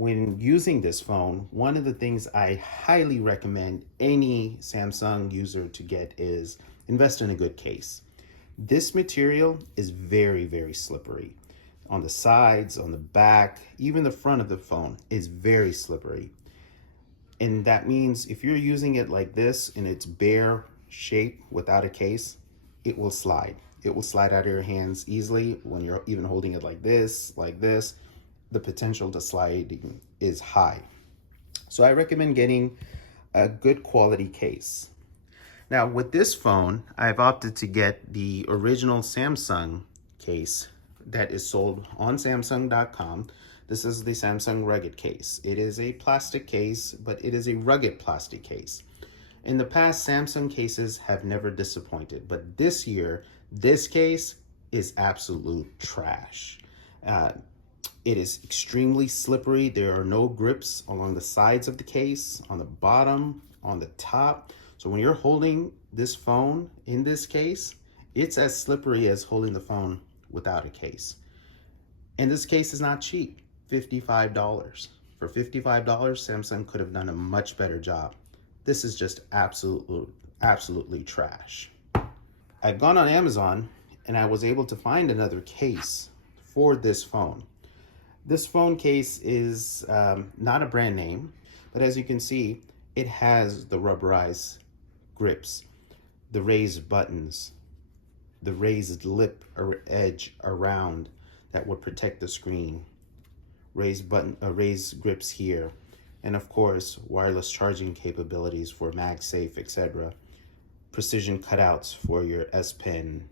When using this phone, one of the things I highly recommend any Samsung user to get is invest in a good case. This material is very, very slippery. On the sides, on the back, even the front of the phone is very slippery. And that means if you're using it like this in its bare shape without a case, it will slide. It will slide out of your hands easily when you're even holding it like this, the potential to slide is high. So I recommend getting a good quality case. Now with this phone, I've opted to get the original Samsung case that is sold on Samsung.com. This is the Samsung rugged case. It is a plastic case, but it is a rugged plastic case. In the past, Samsung cases have never disappointed, but this year, this case is absolute trash. It is extremely slippery. There are no grips along the sides of the case, on the bottom, on the top. So when you're holding this phone in this case, it's as slippery as holding the phone without a case. And this case is not cheap, $55. For $55, Samsung could have done a much better job. This is just absolutely trash. I've gone on Amazon and I was able to find another case for this phone. This phone case is not a brand name, but as you can see, it has the rubberized grips, the raised buttons, the raised lip or edge around that would protect the screen, raised grips here, and of course, wireless charging capabilities for MagSafe, etc. Precision cutouts for your S Pen,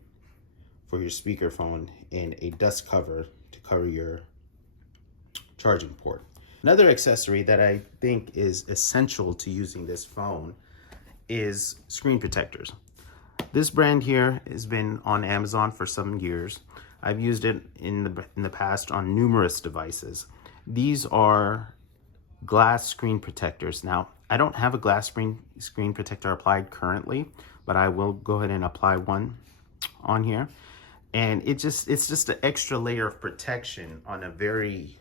for your speakerphone, and a dust cover to cover your charging port. Another accessory that I think is essential to using this phone is screen protectors. This brand here has been on Amazon for some years. I've used it in the past on numerous devices. These are glass screen protectors. Now, I don't have a glass screen protector applied currently, but I will go ahead and apply one on here. And it's just an extra layer of protection on a very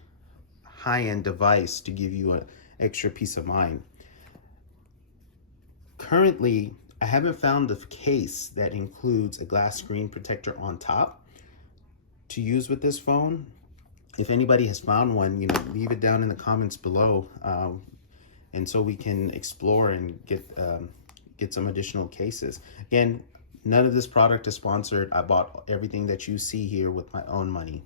high-end device to give you an extra peace of mind. Currently, I haven't found a case that includes a glass screen protector on top to use with this phone. If anybody has found one, leave it down in the comments below, and so we can explore and get some additional cases. Again, none of this product is sponsored. I bought everything that you see here with my own money.